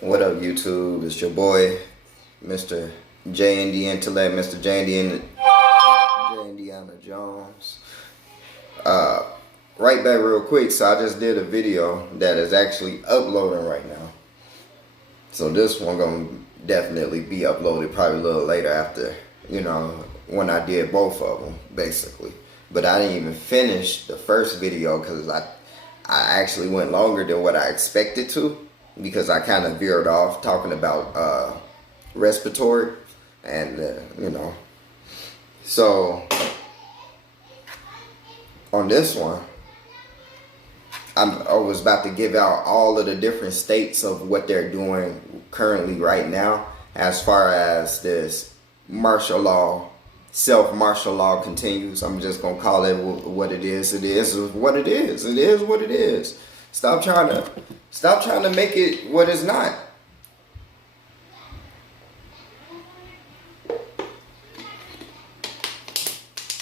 What up, YouTube? It's your boy, Mr. J-Indy Intellect, Mr. J-Indiana Jones. Right back real quick. So I just did a video that is actually uploading right now. So this one gonna definitely be uploaded probably a little later after, when I did both of them, basically. But I didn't even finish the first video because I actually went longer than what I expected to, because I kind of veered off talking about respiratory and so on this one I was about to give out all of the different states of what they're doing currently right now as far as this martial law, self-martial law continues. I'm just gonna call it what it is. It is what it is. It is what it is. Stop trying to make it what it's not.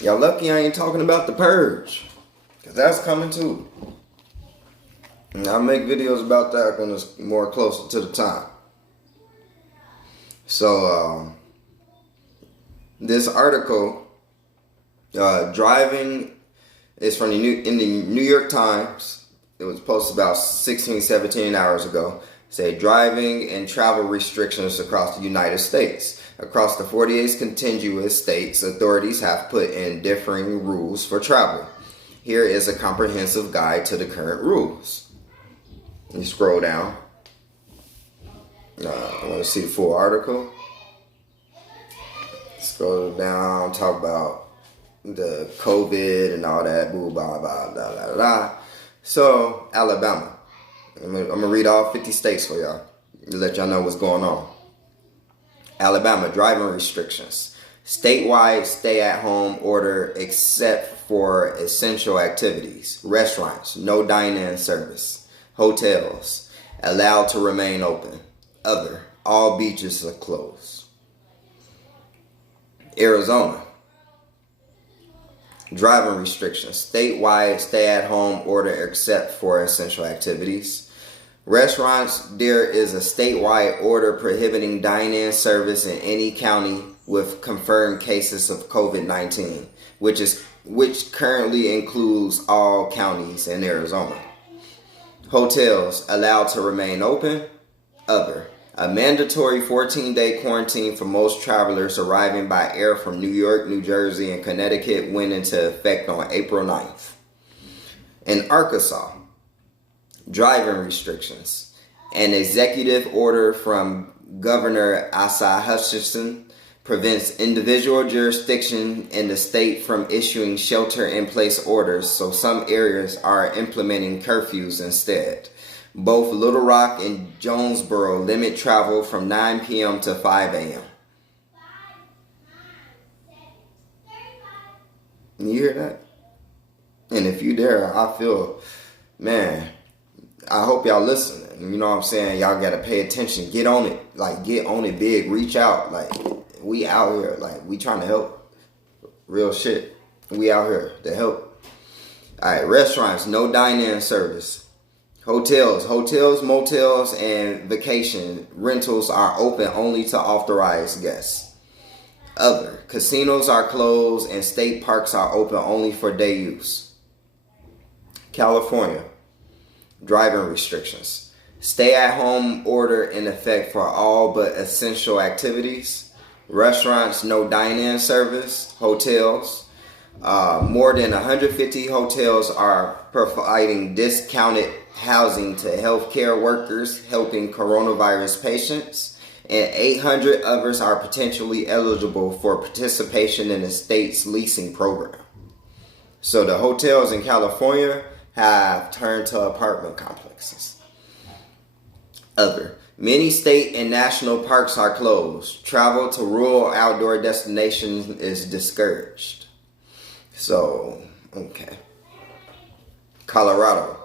Y'all lucky I ain't talking about the purge, because that's coming too. And I'll make videos about that when it's more closer to the time. So this article, driving, is from the New York Times. It was posted about 16, 17 hours ago. Say driving and travel restrictions across the United States. Across the 48 contiguous states, authorities have put in differing rules for travel. Here is a comprehensive guide to the current rules. You scroll down. I want to see the full article. Scroll down, talk about the COVID and all that, boo, blah, blah, blah, blah, blah. So, Alabama. I'm going to read all 50 states for y'all to let y'all know what's going on. Alabama, driving restrictions. Statewide stay-at-home order except for essential activities. Restaurants, no dine-in service. Hotels, allowed to remain open. Other, all beaches are closed. Arizona, driving restrictions. Statewide stay-at-home order except for essential activities. Restaurants, there is a statewide order prohibiting dine-in service in any county with confirmed cases of COVID-19, which currently includes all counties in Arizona. Hotels, allowed to remain open. Other, a mandatory 14-day quarantine for most travelers arriving by air from New York, New Jersey, and Connecticut went into effect on April 9th. In Arkansas, driving restrictions. An executive order from Governor Asa Hutchinson prevents individual jurisdiction in the state from issuing shelter-in-place orders, so some areas are implementing curfews instead. Both Little Rock and Jonesboro limit travel from 9 p.m. to 5 a.m. You hear that? And if you there, I feel, man, I hope y'all listening. You know what I'm saying? Y'all got to pay attention. Get on it. Like, get on it big. Reach out. Like, we out here. Like, we trying to help. Real shit. We out here to help. All right. Restaurants, no dine-in service. Hotels, motels, and vacation rentals are open only to authorized guests. Other, casinos are closed and state parks are open only for day use. California, driving restrictions. Stay-at-home order in effect for all but essential activities. Restaurants, no dine-in service. Hotels, more than 150 hotels are providing discounted housing to healthcare workers helping coronavirus patients, and 800 others are potentially eligible for participation in the state's leasing program. So the hotels in California have turned to apartment complexes. Other, many state and national parks are closed. Travel to rural outdoor destinations is discouraged. So, okay. Colorado,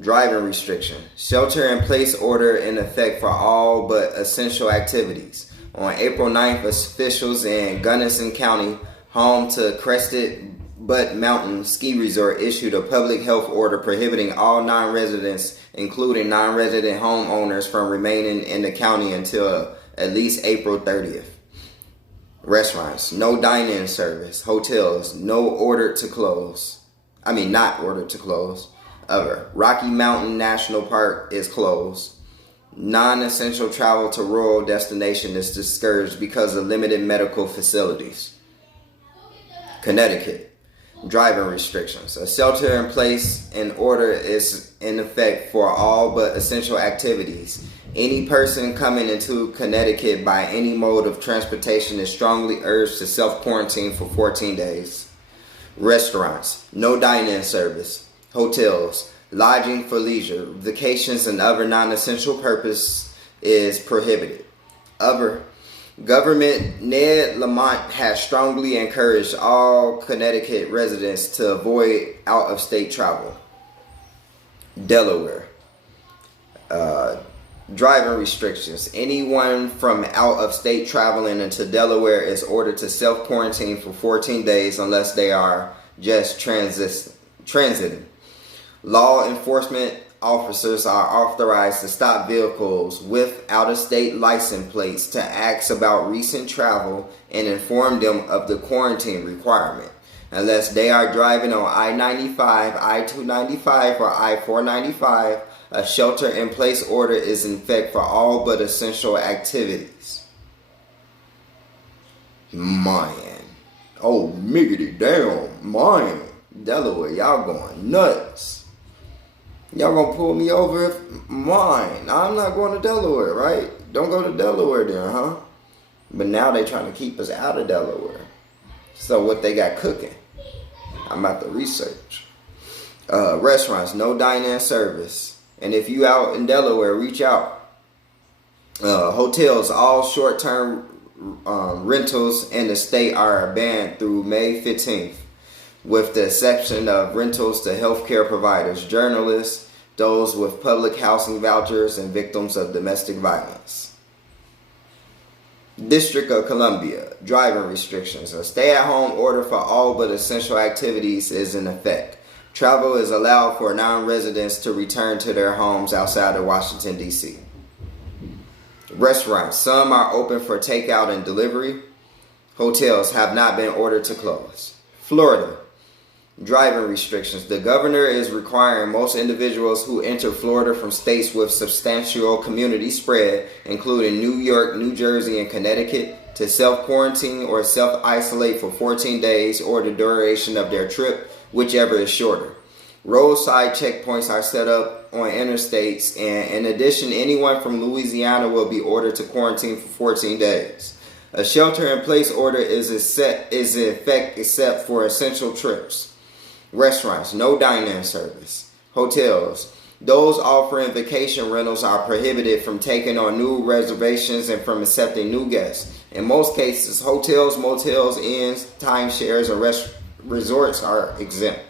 driving restriction. Shelter-in-place order in effect for all but essential activities. On April 9th, officials in Gunnison County, home to Crested Butte Mountain Ski Resort issued a public health order prohibiting all non-residents, including non-resident homeowners, from remaining in the county until at least April 30th. Restaurants, no dine-in service. Hotels, not ordered to close. Other, Rocky Mountain National Park is closed. Non-essential travel to rural destination is discouraged because of limited medical facilities. Connecticut, driving restrictions. A shelter-in-place order is in effect for all but essential activities. Any person coming into Connecticut by any mode of transportation is strongly urged to self-quarantine for 14 days. Restaurants, no dine-in service. Hotels, lodging for leisure, vacations, and other non-essential purpose is prohibited. Other, Governor Ned Lamont has strongly encouraged all Connecticut residents to avoid out-of-state travel. Delaware, driving restrictions. Anyone from out-of-state traveling into Delaware is ordered to self-quarantine for 14 days unless they are just transiting. Law enforcement officers are authorized to stop vehicles with out-of-state license plates to ask about recent travel and inform them of the quarantine requirement. Unless they are driving on I-95, I-295, or I-495, a shelter-in-place order is in effect for all but essential activities. Man. Oh, miggity damn. Man. Delaware, y'all going nuts. Y'all gonna pull me over if mine. I'm not going to Delaware, right? Don't go to Delaware then, huh? But now they trying to keep us out of Delaware. So what they got cooking? I'm about to research. Restaurants, no dine-in service. And if you out in Delaware, reach out. Hotels, all short-term rentals in the state are banned through May 15th. With the exception of rentals to healthcare providers, journalists, those with public housing vouchers, and victims of domestic violence. District of Columbia, driving restrictions. A stay-at-home order for all but essential activities is in effect. Travel is allowed for non-residents to return to their homes outside of Washington, D.C. Restaurants, some are open for takeout and delivery. Hotels have not been ordered to close. Florida, driving restrictions. The governor is requiring most individuals who enter Florida from states with substantial community spread, including New York, New Jersey, and Connecticut, to self-quarantine or self-isolate for 14 days or the duration of their trip, whichever is shorter. Roadside checkpoints are set up on interstates, and in addition, anyone from Louisiana will be ordered to quarantine for 14 days. A shelter-in-place order is in effect except for essential trips. Restaurants, no dine-in service. Hotels, those offering vacation rentals are prohibited from taking on new reservations and from accepting new guests. In most cases, hotels, motels, inns, timeshares, and resorts are exempt.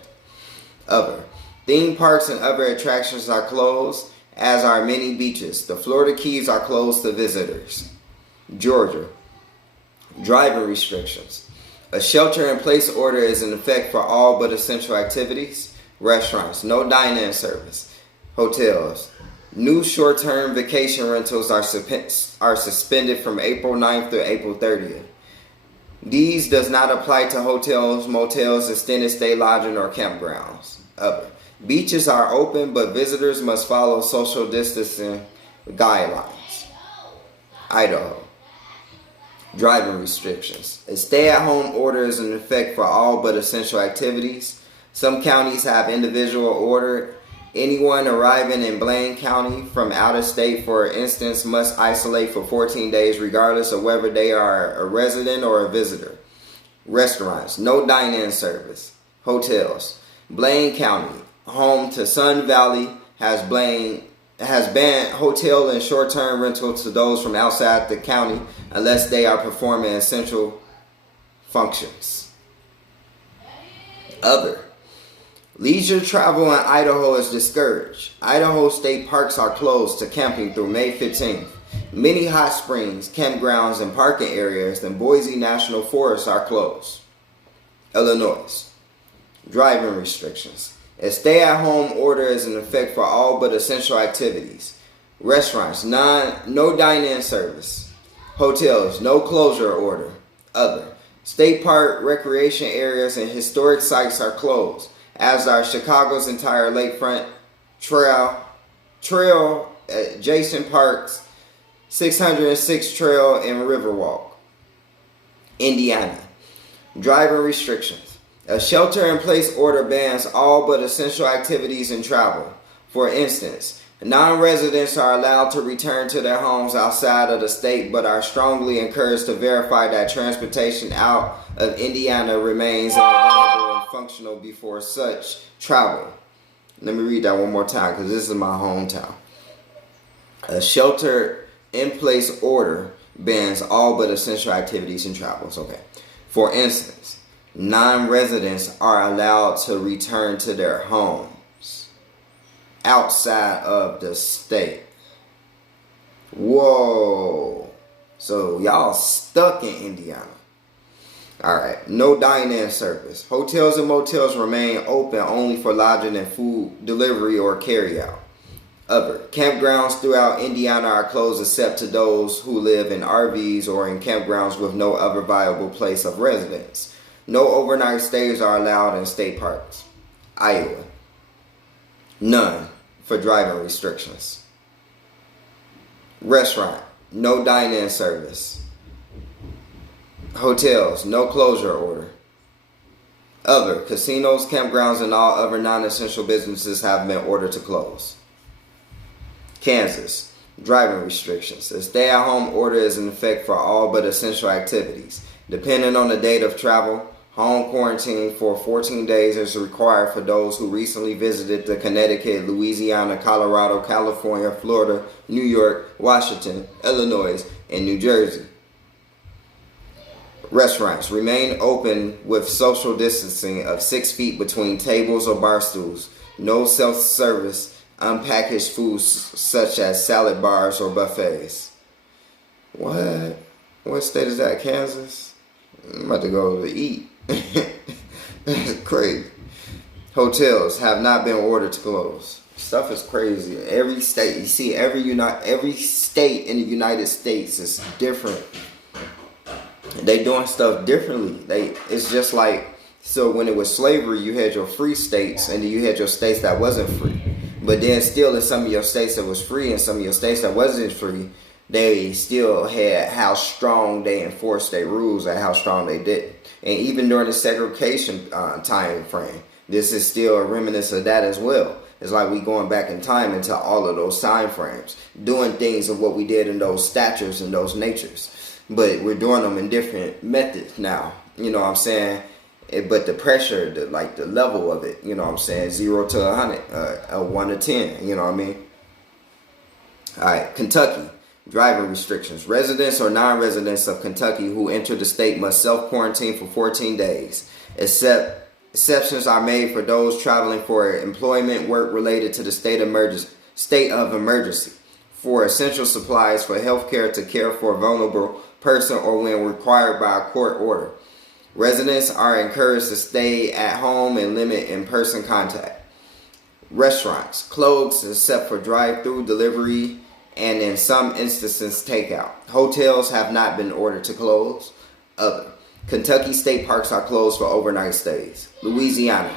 Other, theme parks and other attractions are closed, as are many beaches. The Florida Keys are closed to visitors. Georgia, driving restrictions. A shelter-in-place order is in effect for all but essential activities. Restaurants, no dine-in service. Hotels, new short-term vacation rentals are suspended from April 9th through April 30th. These does not apply to hotels, motels, extended stay lodging, or campgrounds. Other, beaches are open, but visitors must follow social distancing guidelines. Idaho, driving restrictions. A stay-at-home order is in effect for all but essential activities. Some counties have individual order. Anyone arriving in Blaine County from out of state, for instance, must isolate for 14 days regardless of whether they are a resident or a visitor. Restaurants, no dine-in service. Hotels, Blaine County, home to Sun Valley, has banned hotel and short-term rental to those from outside the county unless they are performing essential functions. Other, leisure travel in Idaho is discouraged. Idaho state parks are closed to camping through May 15th. Many hot springs, campgrounds, and parking areas in Boise National Forest are closed. Illinois, Driving restrictions. A stay-at-home order is in effect for all but essential activities. Restaurants, no dine-in service. Hotels, no closure order. Other. State park, recreation areas, and historic sites are closed, as are Chicago's entire lakefront trail adjacent parks, 606 Trail, and Riverwalk. Indiana. Driving restrictions. A shelter-in-place order bans all but essential activities and travel. For instance, non-residents are allowed to return to their homes outside of the state, but are strongly encouraged to verify that transportation out of Indiana remains available and functional before such travel. Let me read that one more time because this is my hometown. A shelter-in-place order bans all but essential activities and travels. Okay. For instance, non-residents are allowed to return to their homes outside of the state. Whoa. So y'all stuck in Indiana. Alright. No dine-in service. Hotels and motels remain open only for lodging and food delivery or carry-out. Other. Campgrounds throughout Indiana are closed except to those who live in RVs or in campgrounds with no other viable place of residence. No overnight stays are allowed in state parks. Iowa. None for driving restrictions. Restaurant. No dine-in service. Hotels. No closure order. Other. Casinos, campgrounds, and all other non-essential businesses have been ordered to close. Kansas. Driving restrictions. A stay-at-home order is in effect for all but essential activities. Depending on the date of travel, home quarantine for 14 days is required for those who recently visited the Connecticut, Louisiana, Colorado, California, Florida, New York, Washington, Illinois, and New Jersey. Restaurants remain open with social distancing of 6 feet between tables or bar stools. No self-service unpackaged foods such as salad bars or buffets. What? What state is that? Kansas? I'm about to go to eat. That's crazy. Hotels have not been ordered to close. Stuff is crazy. Every state, you see, every state in the United States is different. They doing stuff differently. It's just like, so when it was slavery, you had your free states, and then you had your states that wasn't free. But then still in some of your states that was free and some of your states that wasn't free, they still had how strong they enforced their rules and how strong they did. And even during the segregation time frame, this is still a remnants of that as well. It's like we going back in time into all of those time frames, doing things of what we did in those statures and those natures. But we're doing them in different methods now. You know what I'm saying? But the pressure, the level of it, you know what I'm saying, 0 to 100, 1 to 10, you know what I mean? All right, Kentucky, driving restrictions. Residents or non-residents of Kentucky who enter the state must self-quarantine for 14 days. Exceptions are made for those traveling for employment work related to the state of emergency, for essential supplies, for health care, to care for a vulnerable person, or when required by a court order. Residents are encouraged to stay at home and limit in-person contact. Restaurants closed except for drive-through delivery and in some instances takeout. Hotels have not been ordered to close. Other. Kentucky state parks are closed for overnight stays. Louisiana.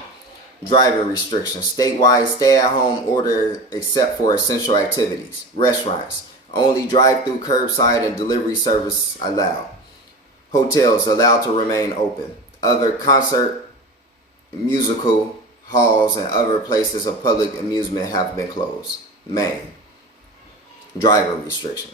Driving restrictions. Statewide stay-at-home order except for essential activities. Restaurants. Only drive-through, curbside, and delivery service allowed. Hotels allowed to remain open. Other concert, musical halls, and other places of public amusement have been closed. Maine. Driver restriction.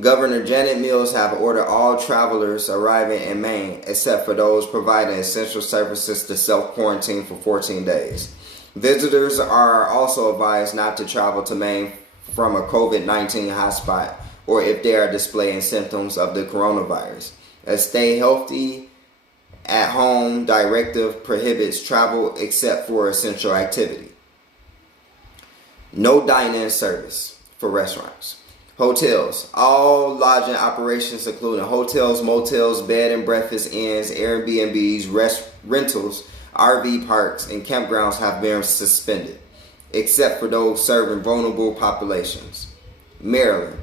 Governor Janet Mills have ordered all travelers arriving in Maine, except for those providing essential services, to self-quarantine for 14 days. Visitors are also advised not to travel to Maine from a COVID-19 hotspot or if they are displaying symptoms of the coronavirus. A stay healthy at home directive prohibits travel except for essential activity. No dine-in service for restaurants. Hotels. All lodging operations, including hotels, motels, bed and breakfast inns, Airbnbs, rentals, RV parks, and campgrounds have been suspended, except for those serving vulnerable populations. Maryland,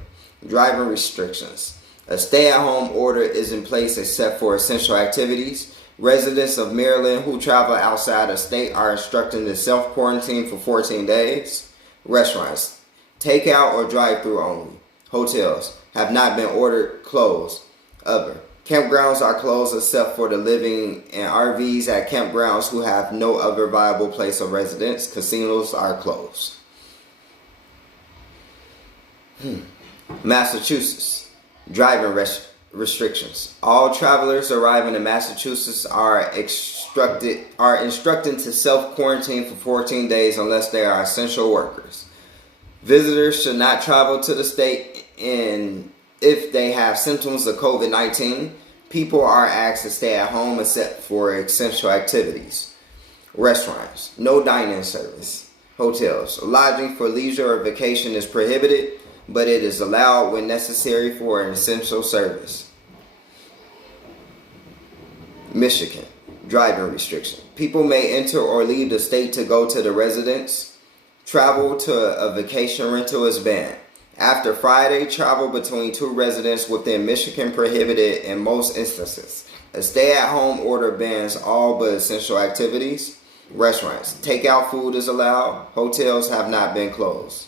driving restrictions. A stay-at-home order is in place except for essential activities. Residents of Maryland who travel outside of state are instructed to self-quarantine for 14 days. Restaurants, takeout or drive-through only. Hotels have not been ordered closed. Other campgrounds are closed except for the living in RVs at campgrounds who have no other viable place of residence. Casinos are closed. Massachusetts, driving restrictions. All travelers arriving in Massachusetts are instructed to self-quarantine for 14 days unless they are essential workers. Visitors should not travel to the state if they have symptoms of COVID-19. People are asked to stay at home except for essential activities. Restaurants, no dining service. Hotels, lodging for leisure or vacation is prohibited, but it is allowed when necessary for an essential service. Michigan, driving restriction. People may enter or leave the state to go to the residence. Travel to a vacation rental is banned. After Friday, travel between two residents within Michigan prohibited in most instances. A stay-at-home order bans all but essential activities. Restaurants, takeout food is allowed. Hotels have not been closed.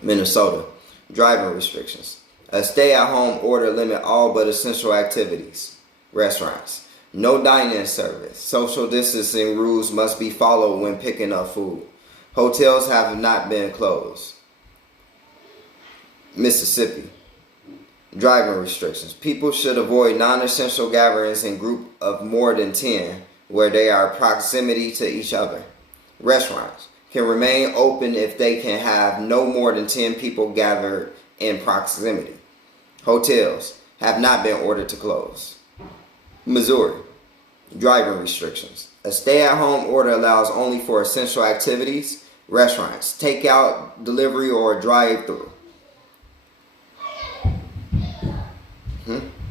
Minnesota, driving restrictions. A stay-at-home order limit all but essential activities. Restaurants, no dine-in service. Social distancing rules must be followed when picking up food. Hotels have not been closed. Mississippi, driving restrictions. People should avoid non-essential gatherings in groups of more than 10 where they are proximity to each other. Restaurants can remain open if they can have no more than 10 people gathered in proximity. Hotels have not been ordered to close. Missouri, driving restrictions. A stay-at-home order allows only for essential activities. Restaurants, takeout, delivery, or drive-through.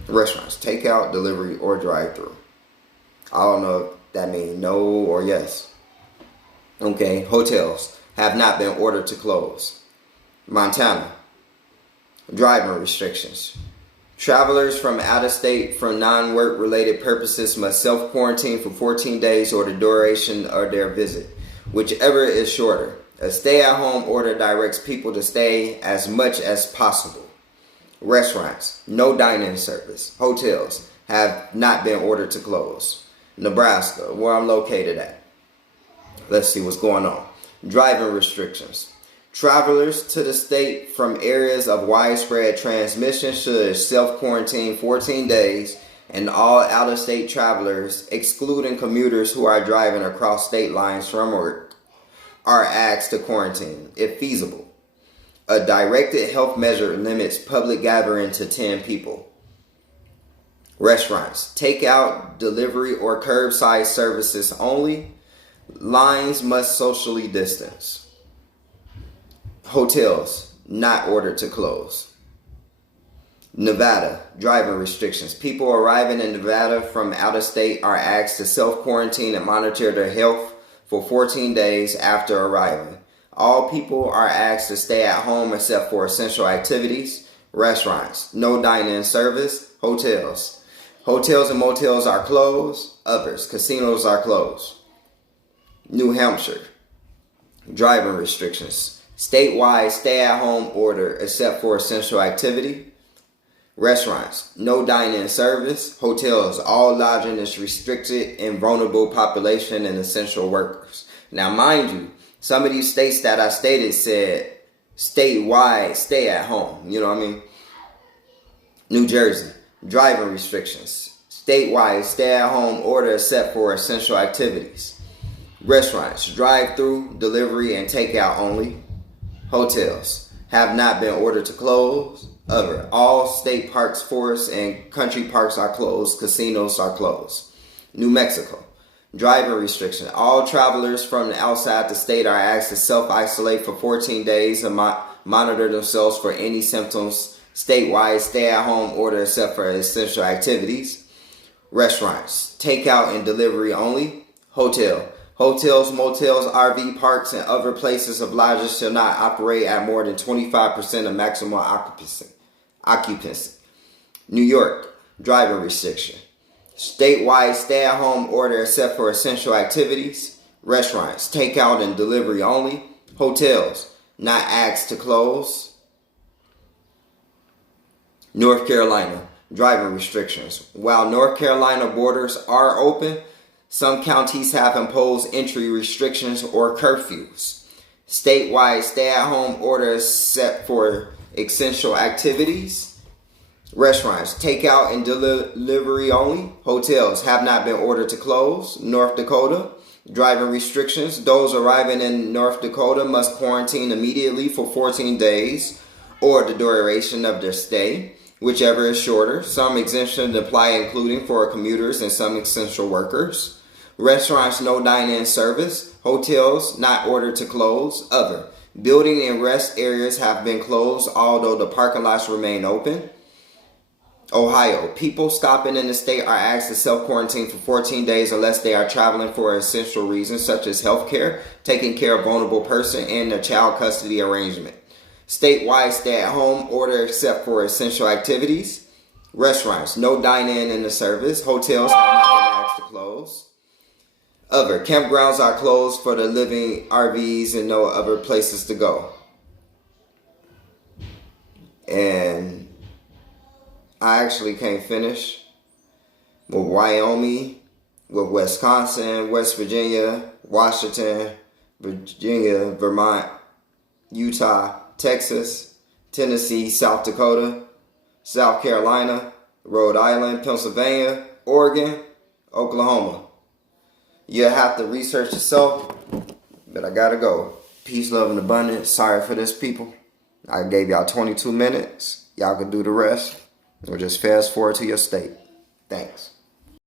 Restaurants, takeout, delivery, or drive-through. I don't know if that means no or yes. Okay, hotels have not been ordered to close. Montana, driving restrictions. Travelers from out of state for non-work related purposes must self-quarantine for 14 days or the duration of their visit, whichever is shorter. A stay-at-home order directs people to stay as much as possible. Restaurants, no dine-in service. Hotels have not been ordered to close. Nebraska, where I'm located at. Let's see what's going on. Driving restrictions. Travelers to the state from areas of widespread transmission should self-quarantine 14 days, and all out-of-state travelers, excluding commuters who are driving across state lines from work, are asked to quarantine, if feasible. A directed health measure limits public gathering to 10 people. Restaurants, takeout, delivery, or curbside services only. Lines must socially distance. Hotels, not ordered to close. Nevada, driving restrictions. People arriving in Nevada from out of state are asked to self-quarantine and monitor their health for 14 days after arriving. All people are asked to stay at home except for essential activities. Restaurants, no dine-in service. Hotels and motels are closed. Others, casinos are closed. New Hampshire, driving restrictions. Statewide stay-at-home order except for essential activity. Restaurants, no dine-in service. Hotels, all lodging is restricted in vulnerable population and essential workers. Now, mind you, some of these states that I stated said statewide stay at home. You know what I mean? New Jersey, driving restrictions. Statewide stay at home order except for essential activities. Restaurants, drive-through, delivery, and takeout only. Hotels have not been ordered to close. Other, all state parks, forests, and country parks are closed. Casinos are closed. New Mexico, driving restriction. All travelers from outside the state are asked to self-isolate for 14 days and monitor themselves for any symptoms. Statewide stay-at-home order except for essential activities. Restaurants, takeout and delivery only. Hotel. Hotels, motels, RV parks, and other places of lodging shall not operate at more than 25% of maximum occupancy. New York, driving restriction. Statewide stay-at-home order except for essential activities. Restaurants, takeout and delivery only. Hotels, not asked to close. North Carolina, driving restrictions. While North Carolina borders are open, some counties have imposed entry restrictions or curfews. Statewide stay-at-home orders except for essential activities. Restaurants, takeout and delivery only. Hotels have not been ordered to close. North Dakota, driving restrictions. Those arriving in North Dakota must quarantine immediately for 14 days or the duration of their stay, whichever is shorter. Some exemptions apply, including for commuters and some essential workers. Restaurants, no dine-in service. Hotels, not ordered to close. Other. Building and rest areas have been closed, although the parking lots remain open. Ohio, people stopping in the state are asked to self-quarantine for 14 days unless they are traveling for essential reasons such as health care, taking care of a vulnerable person, and a child custody arrangement. Statewide stay-at-home order except for essential activities. Restaurants, no dine-in in the service. Hotels have not been asked to close. Other, campgrounds are closed for the living RVs and no other places to go. And I actually can't finish with Wyoming, with Wisconsin, West Virginia, Washington, Virginia, Vermont, Utah, Texas, Tennessee, South Dakota, South Carolina, Rhode Island, Pennsylvania, Oregon, Oklahoma. You'll have to research yourself, but I gotta go. Peace, love, and abundance. Sorry for this, people. I gave y'all 22 minutes. Y'all can do the rest. Or just fast forward to your state. Thanks.